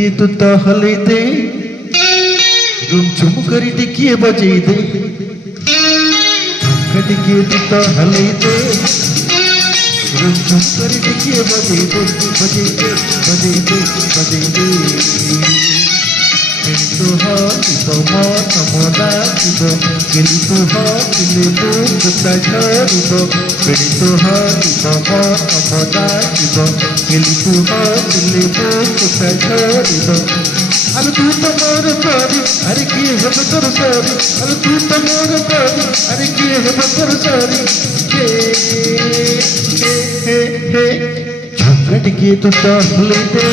ଟିକେ ତୁ ତ ହଲେଇ ଦେ ରୁମ୍ ଝୁମ୍ କରି ଟିକେ ବଜେଇ ଦେ ଝୁମକା ଟିକେ ତୁ ତ ହଲେଇ ଦେ ରୁମ୍ ଝୁମ୍ କରି ଟିକେ ବଜେଇ ଦେ ବଜେଇ ଦେ ବଜେଇ ଦେ ବଜେଇ ଦେ କିନ୍ତୁ ହସିବ ମନ ମନାଯିବ କିନ୍ତୁ ହସିଲେ ବୁକୁଟା ଝରିବ କିନ୍ତୁ ହସିବ ମନ ମନାଯିବ କିନ୍ତୁ ହସିଲେ ବୁକୁଟା ଝରିବ अरे तू तो मोर प्यारी अरे किए है बतर सारी अरे तू तो मोर प्यारी अरे किए है बतर सारी हे झुमका टिके तू तो हले दे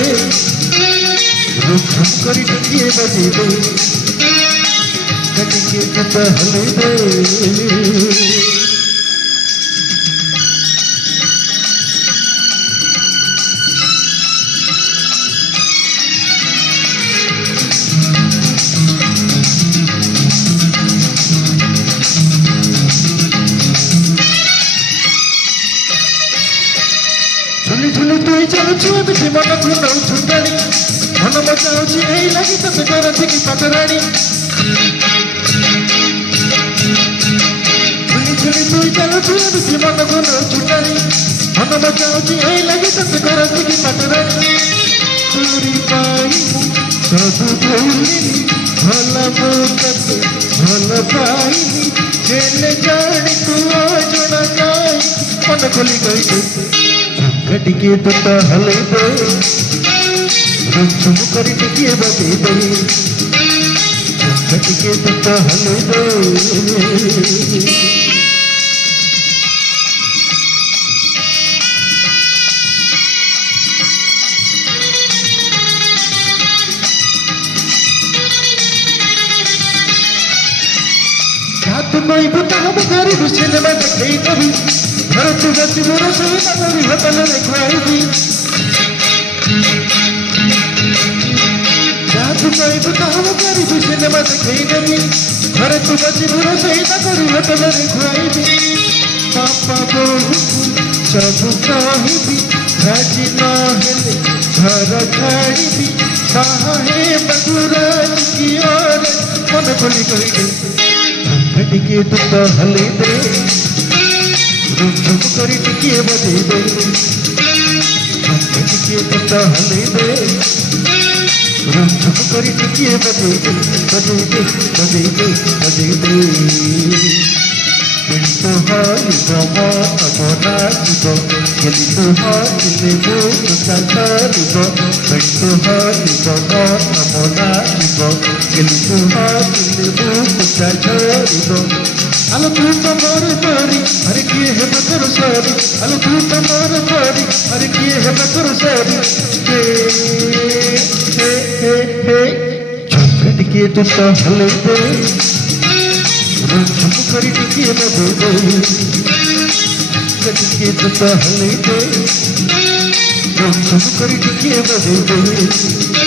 रुक झुम करी टिके बजे दे टिके तू तो हले दे झुली झुली तू चलुछु एमती मन को नौ छुटाणी मन मचाऊची एई लगी तते करथि की पटराणी झुली झुली तू चलुछु एमती मन को नौ छुटाणी मन मचाऊची एई लगी तते करथि की पटराणी तोरी पाई सब भूलिनी भला मोकते भला पाईनी जेले जानी तू आजना काई मन खोली गई टिके तू तो हले दे रुक झुम करी टिके बजे दे टिके तू तो हले दे तुम बुता हम गरीब सिनेमा देखे कभी घर तू बची मोर सही नगरी होटल रे खाईबी तुम बुता हम गरीब सिनेमा देखे कभी घर तू बची मोर सही नगरी होटल रे खाईबी पापा बोलू सब कहिबी राजी न हेले घर छाड़ीबी साहे बगुराज की ओर मन खोली कही टिके तू तो हले दे रुक झुक करी टिके बजे दे टिके तू तो हले दे रुक झुक करी टिके बजे दे बजे दे बजे दे बजे दे କିନ୍ତୁ ହଲିବ ମନ ମନାଯିବ କିନ୍ତୁ ହସିଲେ ବୁକୁଟା ଝରିବ କିନ୍ତୁ ହଲିବ ମନ ମନାଯିବ କିନ୍ତୁ ହସିଲେ ବୁକୁଟା ଝରିବ ଆଲୋ ତୁ ତ ମୋର ପରି ଆରେ କିଏ ହେବ ତୋର ସରି ଆଲୋ ତୁ ତ ମୋର ପରି ଆରେ କିଏ ହେବ ତୋର ସରି ଝୁମକା ଟିକେ ତୁ ତ ହଲେ ଦେ रुक झुम करी टिके बजे दे टिके तू तो हले दे रुक झुम करी टिके बजे दे